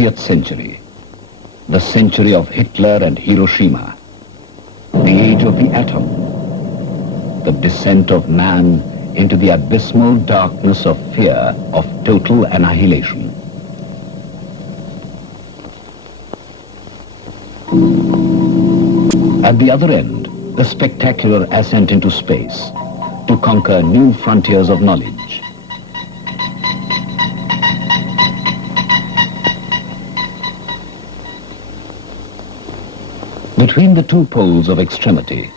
20th century, the century of Hitler and Hiroshima, the age of the atom, the descent of man into the abysmal darkness of fear of total annihilation. At the other end, the spectacular ascent into space to conquer new frontiers of knowledge. Between the two poles of extremity,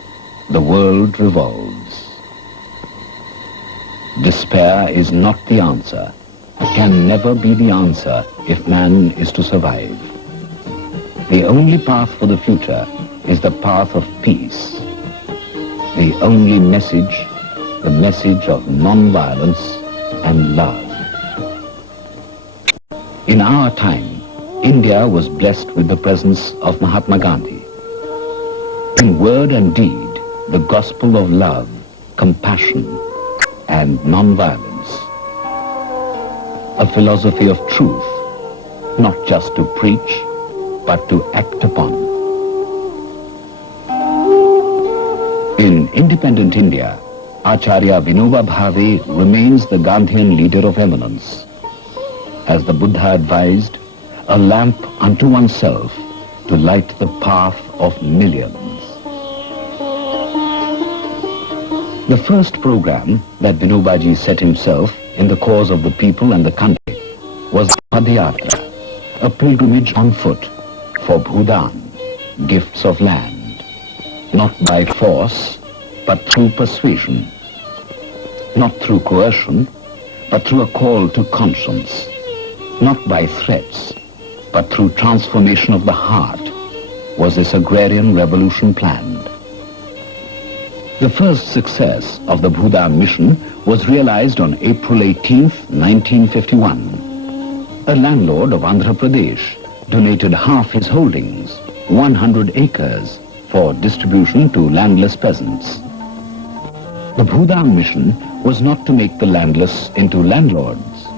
the world revolves. Despair is not the answer, can never be the answer if man is to survive. The only path for the future is the path of peace. The only message, the message of non-violence and love. In our time, India was blessed with the presence of Mahatma Gandhi. In word and deed, the gospel of love, compassion, and non-violence. A philosophy of truth, not just to preach, but to act upon. In independent India, Acharya Vinoba Bhave remains the Gandhian leader of eminence. As the Buddha advised, a lamp unto oneself to light the path of millions. The first program that Vinobaji set himself in the cause of the people and the country was Padayatra, a pilgrimage on foot for Bhudan, gifts of land, not by force, but through persuasion, not through coercion, but through a call to conscience, not by threats, but through transformation of the heart, was this agrarian revolution planned. The first success of the Bhudan mission was realized on April 18th, 1951. A landlord of Andhra Pradesh donated half his holdings, 100 acres, for distribution to landless peasants. The Bhudan mission was not to make the landless into landlords.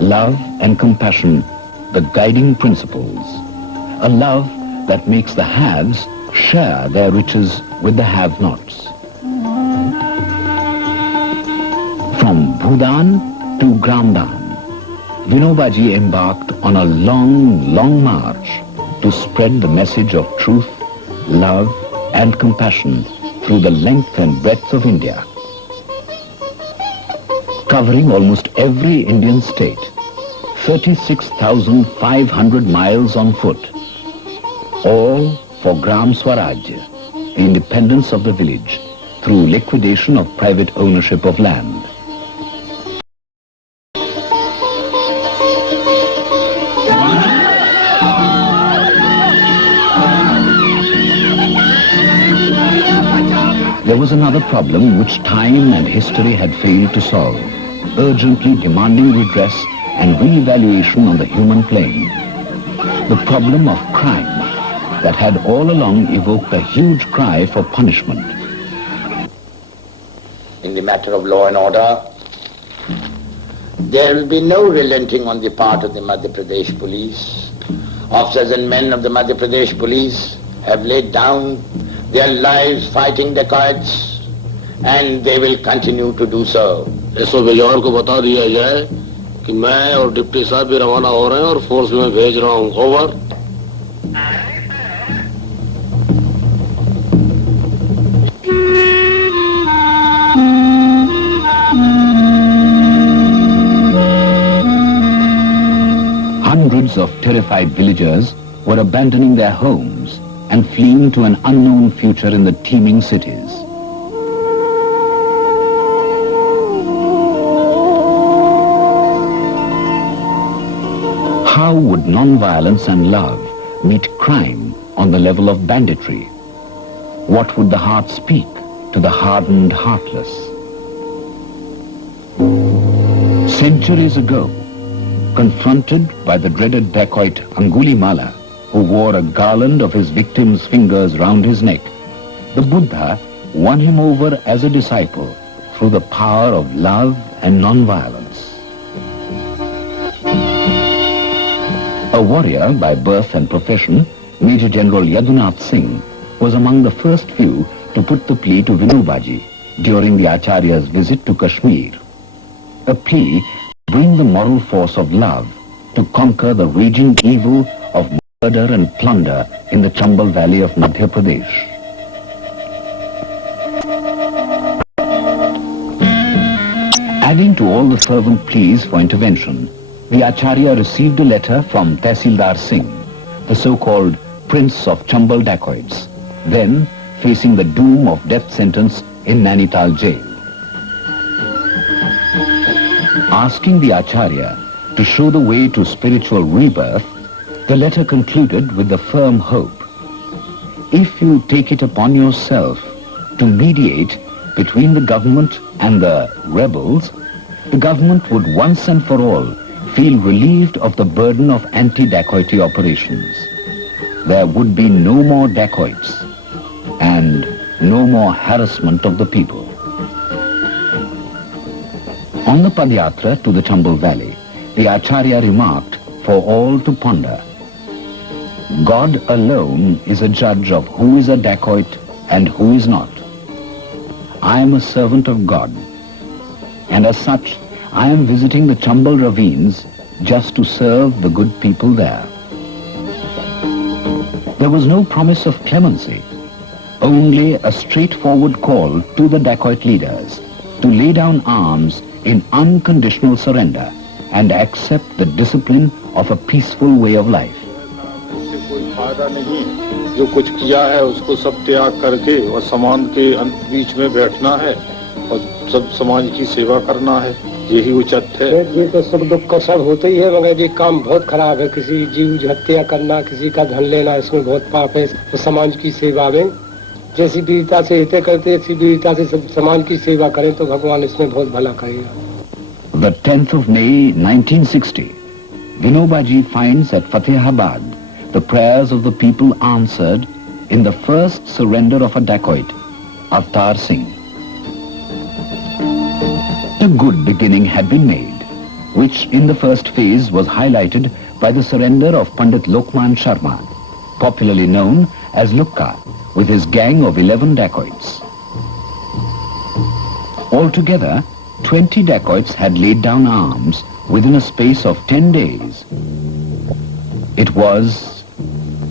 Love and compassion, the guiding principles. A love that makes the haves share their riches with the have-nots. From Bhudan to Gramdan, Vinobaji embarked on a long, long march to spread the message of truth, love, and compassion through the length and breadth of India. Covering almost every Indian state, 36,500 miles on foot, all for Gram Swaraj, the independence of the village, through liquidation of private ownership of land. There was another problem which time and history had failed to solve, urgently demanding redress and re-evaluation on the human plane. The problem of crime that had all along evoked a huge cry for punishment. In the matter of law and order, there will be no relenting on the part of the Madhya Pradesh police. Officers and men of the Madhya Pradesh police have laid down their lives fighting dacoits, and they will continue to do so. SO Bijaur को बता दिया जाए कि मैं और deputy साहब भी रवाना हो रहे हैं और फोर्स में भेज रहा हूं। Over. Hundreds of terrified villagers were abandoning their homes and fleeing to an unknown future in the teeming cities. How would non-violence and love meet crime on the level of banditry? What would the heart speak to the hardened heartless? Centuries ago, confronted by the dreaded dacoit Angulimala, who wore a garland of his victim's fingers round his neck, the Buddha won him over as a disciple through the power of love and non-violence. A warrior by birth and profession, Major General Yadunath Singh was among the first few to put the plea to Vinobaji during the Acharya's visit to Kashmir. A plea to bring the moral force of love to conquer the raging evil of murder and plunder in the Chambal valley of Madhya Pradesh. Adding to all the fervent pleas for intervention, the Acharya received a letter from Tehsildar Singh, the so-called Prince of Chambal dacoits, then facing the doom of death sentence in Nainital jail. Asking the Acharya to show the way to spiritual rebirth, the letter concluded with the firm hope: if you take it upon yourself to mediate between the government and the rebels, the government would once and for all feel relieved of the burden of anti-dacoity operations. There would be no more dacoits and no more harassment of the people. On the Padyatra to the Chambal valley, the Acharya remarked for all to ponder: God alone is a judge of who is a dacoit and who is not. I am a servant of God, and as such, I am visiting the Chambal ravines just to serve the good people there. There was no promise of clemency, only a straightforward call to the dacoit leaders to lay down arms in unconditional surrender and accept the discipline of a peaceful way of life. जो कुछ किया है उसको सब त्याग करके और समाज के बीच में बैठना है और सब समाज की सेवा करना है, यही उचित है। ये तो सब दुख का सब होता ही है, मगर ये काम बहुत खराब है। किसी जीव हत्या करना, किसी का धन लेना, इसमें बहुत पाप है। तो समाज की सेवा में जैसी वीरता से हित करते, ऐसी वीरता से समाज की सेवा करें तो भगवान इसमें बहुत भला करेगा। The 10th of May 1960, Vinobaji finds at Fatehabad the prayers of the people answered in the first surrender of a dacoit, Avtar Singh. A good beginning had been made, which in the first phase was highlighted by the surrender of Pandit Lokman Sharma, popularly known as Lukka, with his gang of 11 dacoits. Altogether, 20 dacoits had laid down arms within a space of 10 days. It was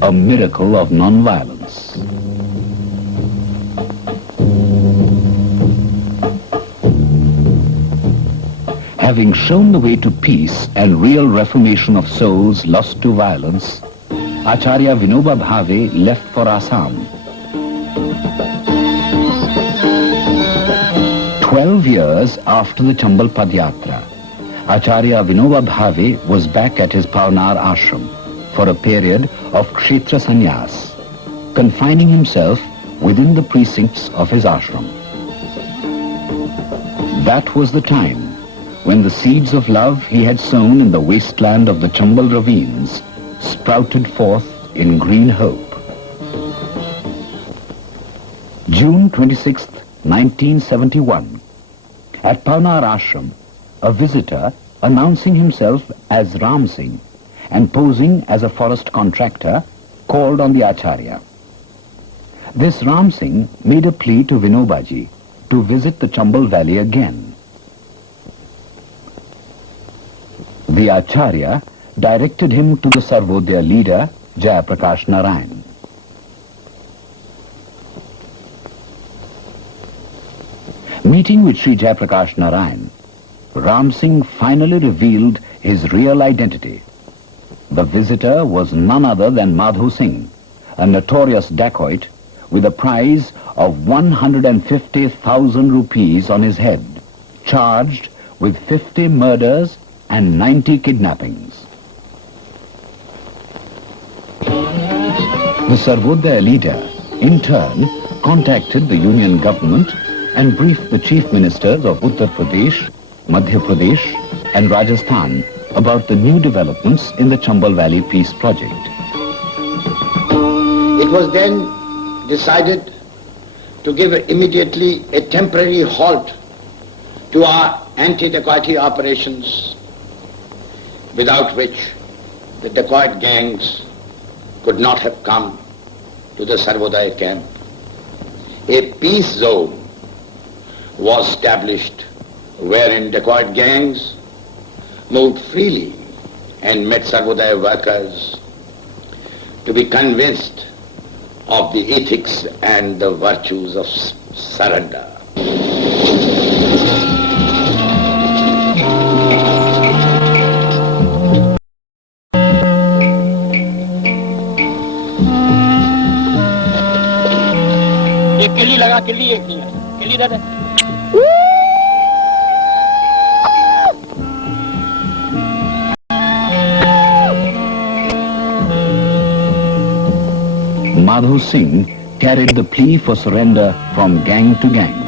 a miracle of non-violence. Having shown the way to peace and real reformation of souls lost to violence, Acharya Vinoba Bhave left for Assam. 12 years after the Chambal Padyatra, Acharya Vinoba Bhave was back at his Pavnar ashram for a period of Kshetra Sannyas, confining himself within the precincts of his ashram. That was the time when the seeds of love he had sown in the wasteland of the Chambal ravines sprouted forth in green hope. June 26, 1971. At Pavnar ashram, a visitor announcing himself as Ram Singh and posing as a forest contractor called on the Acharya. This Ram Singh made a plea to Vinobaji to visit the Chambal valley again. The Acharya directed him to the Sarvodaya leader, Jayaprakash Narayan. Meeting with Sri Jayaprakash Narayan, Ram Singh finally revealed his real identity. The visitor was none other than Madhu Singh, a notorious dacoit with a prize of 150,000 rupees on his head, charged with 50 murders and 90 kidnappings. The Sarvodaya leader, in turn, contacted the Union government and briefed the chief ministers of Uttar Pradesh, Madhya Pradesh and Rajasthan about the new developments in the Chambal Valley Peace Project. It was then decided to give immediately a temporary halt to our anti-dacoity operations, without which the dacoit gangs could not have come to the Sarvodaya camp. A peace zone was established wherein dacoit gangs moved freely and met Sarvodaya workers to be convinced of the ethics and the virtues of surrender. एक किल्ली लगा, किल्ली एक नहीं है, किल्ली दे दे। Madhu Singh carried the plea for surrender from gang to gang.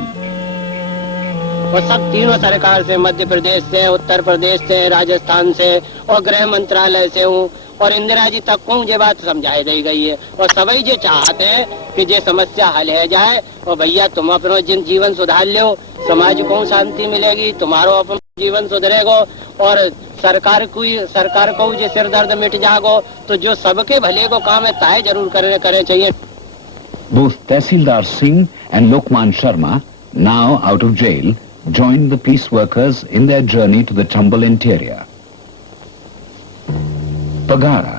वो सब तीनों सरकार से, मध्य प्रदेश से, उत्तर प्रदेश से, राजस्थान से और गृह मंत्रालय से हूँ और इंदिरा जी तक को मुझे बात समझाई दी गई है और सभी जो चाहते हैं कि ये समस्या हल है जाए और भैया तुम अपना जीवन सुधार लो, समाज को शांति मिलेगी, तुम्हारो अपना जीवन सुधरेगो और सरकार को जो सिर दर्द मिट जागो, तो जो सबके भले को काम है ताए जरूर करने चाहिए। Both Tehsildar Singh and Lokman Sharma, now out of jail, joined the peace workers in their journey to the Chambal interior. Pagara,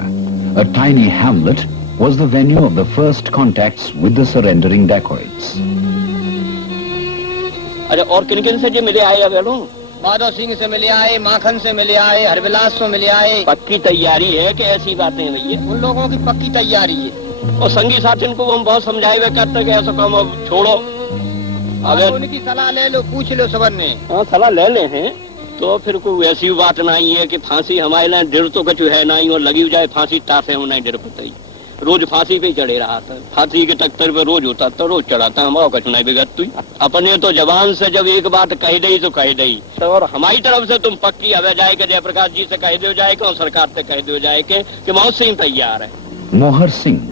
a tiny hamlet, was the venue of the first contacts with the surrendering dacoits. अरे और किन-किन से जो मिले आए अब लोग? माधव सिंह से मिले आए, माखन से मिले आए, हरविलास से मिले आए। पक्की तैयारी है कि ऐसी बातें भैया? उन लोगों की पक्की तैयारी है। और संगी साथी को हम बहुत समझाए हुए करते कि ऐसा काम अब छोड़ो। अगर उनकी सलाह ले लो, पूछ लो सबने। हाँ सलाह ले ले हैं, तो फिर कोई ऐसी बात नहीं है कि फांसी हमारे लिए डर तो कुछ है नहीं और लगी जाए फांसी तासे हम नहीं डर पाते। रोज फांसी पे चढ़े रहा था, फांसी के तख्तर पे रोज होता था, रोज चढ़ाता, हमारा कुछ नहीं बिगड़ती। अपने तो जबान से जब एक बात कह दी तो कह दी, तो और हमारी तरफ से तुम पक्की हवे जाए के जयप्रकाश जी से कह दो जाए और सरकार से कह दो जाए कि मौत सिंह तैयार है। Mohar Singh,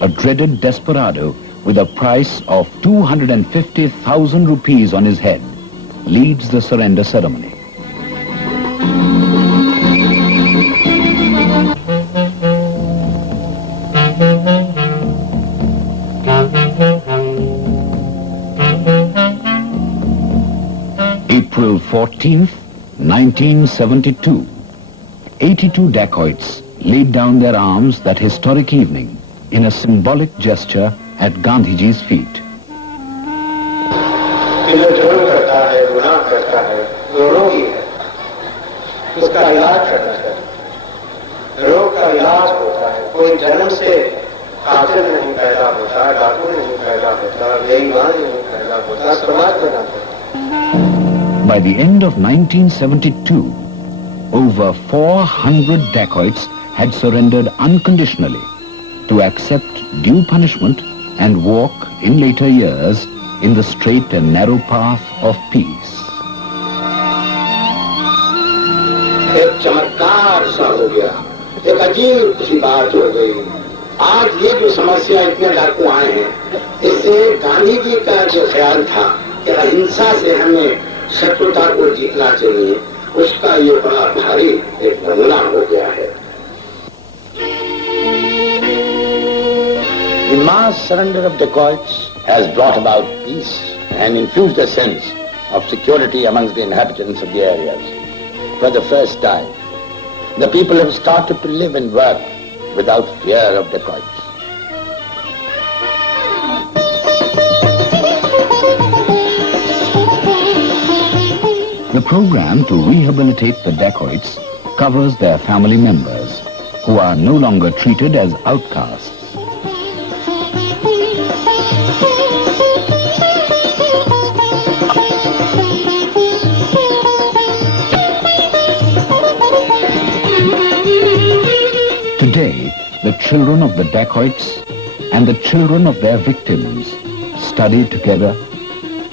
a dreaded desperado with a price of 250,000 rupees on his head, leads the surrender ceremony. April 14th, 1972. 82 dacoits laid down their arms that historic evening in a symbolic gesture at Gandhiji's feet. जो जुर्म करता है, गुनाह करता है, दोनों ही है, उसका इलाज करना चाहिए। रोग का इलाज होता है, कोई जन्म से कातिल नहीं पैदा होता, डाकू नहीं पैदा होता, बेईमान नहीं पैदा होता, समाज बनाता है। By the end of 1972, over 400 dacoits had surrendered unconditionally to accept due punishment and walk in later years in the straight and narrow path of peace. एक चमत्कार सा हो गया, एक अजीब सी बात हो गई। आज ये जो समस्या इतने डाकू आए हैं, इससे गांधी जी का जो ख्याल था कि अहिंसा से हमें शत्रुता को जीतना चाहिए, उसका ये बड़ा भारी एक नमूना हो गया है। The mass surrender of dacoits has brought about peace and infused a sense of security amongst the inhabitants of the areas. For the first time, the people have started to live and work without fear of dacoits. The program to rehabilitate the dacoits covers their family members, who are no longer treated as outcasts. Today, the children of the dacoits and the children of their victims study together,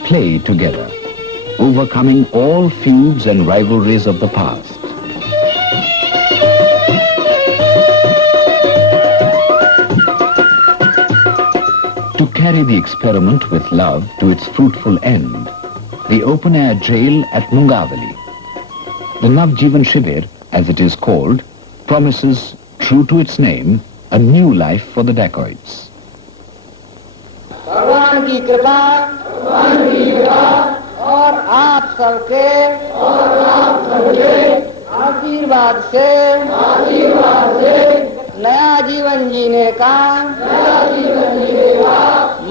play together, overcoming all feuds and rivalries of the past. To carry the experiment with love to its fruitful end, the open-air jail at Mungavali, the Navjivan Shibir, as it is called, promises, true to its name, a new life for the dacoits. भगवान की कृपा और आप सबके आशीर्वाद से नया जीवन जीने का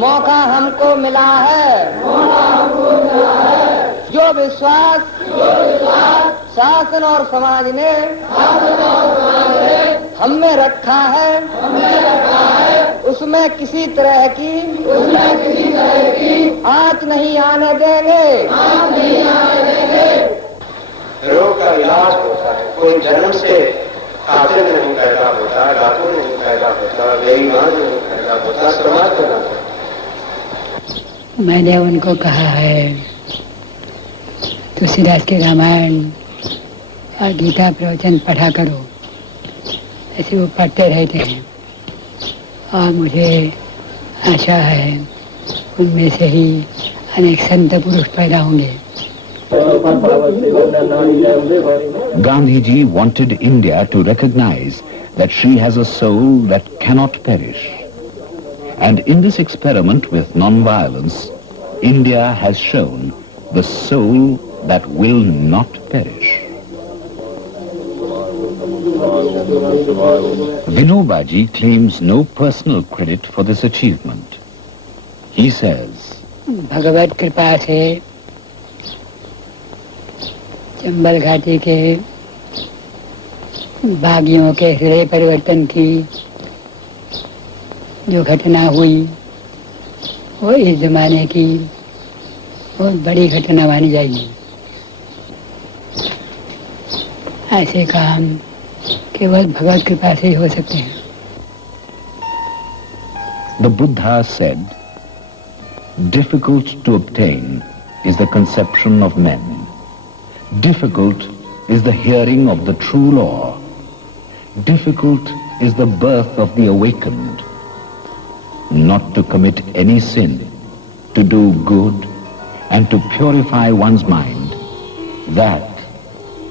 मौका हमको मिला है। जो विश्वास शासन और समाज ने हम में रखा है उसमें किसी तरह की आँच नहीं आने देंगे। रोग का इलाज होता है, कोई जन्म से कातिल नहीं पैदा होता, डाकू नहीं पैदा होता, बेईमान नहीं पैदा होता, समाज पैदा होता। मैंने उनको कहा है तुलसीदास के रामायण और गीता प्रवचन पढ़ा करो, ऐसे वो पढ़ते रहते हैं और मुझे आशा है उनमें से ही अनेक संत पुरुष पैदा होंगे। Gandhiji wanted India to recognize that she has a soul that cannot perish. And in this experiment with non-violence, India has shown the soul that will not perish. Vinoba ji claims no personal credit for this achievement. He says, भगवत कृपा से चंबल घाटी के बागियों के हृदय परिवर्तन की जो घटना हुई वो इस जमाने की बहुत बड़ी घटना मानी जाएगी। ऐसे काम केवल भगवत कृपा से ही हो सकते हैं। The Buddha said, difficult to obtain is the conception of men. Difficult is the hearing of the true law. Difficult is the birth of the awakened. Not to commit any sin, to do good, and to purify one's mind. That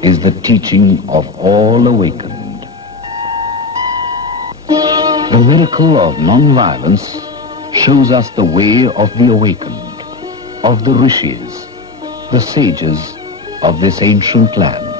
is the teaching of all awakened. The miracle of non-violence shows us the way of the awakened, of the rishis, the sages of this ancient land.